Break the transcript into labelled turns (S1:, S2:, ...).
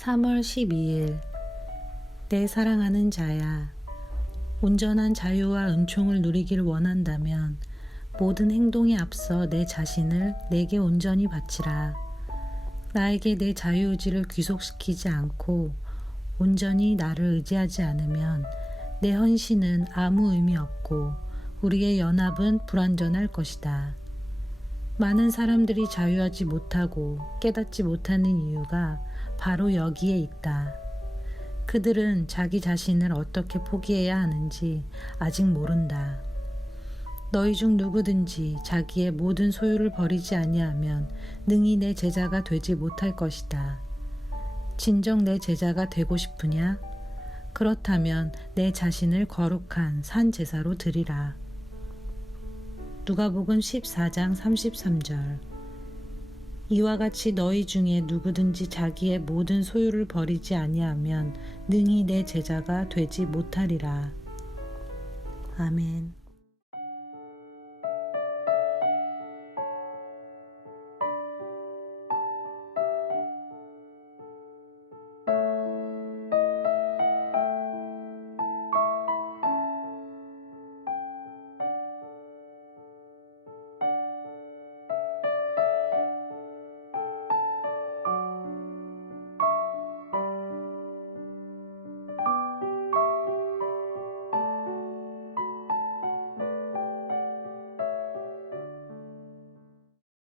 S1: 3월 12일 내 사랑하는 자야 온전한 자유와 은총을 누리길 원한다면 모든 행동에 앞서 내 자신을 내게 온전히 바치라. 나에게 내 자유의지를 귀속시키지 않고 온전히 나를 의지하지 않으면 내 헌신은 아무 의미 없고 우리의 연합은 불완전할 것이다. 많은 사람들이 자유하지 못하고 깨닫지 못하는 이유가 바로 여기에 있다. 그들은 자기 자신을 어떻게 포기해야 하는지 아직 모른다. 너희 중 누구든지 자기의 모든 소유를 버리지 아니하면 능히 내 제자가 되지 못할 것이다. 진정 내 제자가 되고 싶으냐? 그렇다면 내 자신을 거룩한 산 제사로 드리라. 누가복음 14장 33절 이와 같이 너희 중에 누구든지 자기의 모든 소유를 버리지 아니하면 능히 내 제자가 되지 못하리라. 아멘.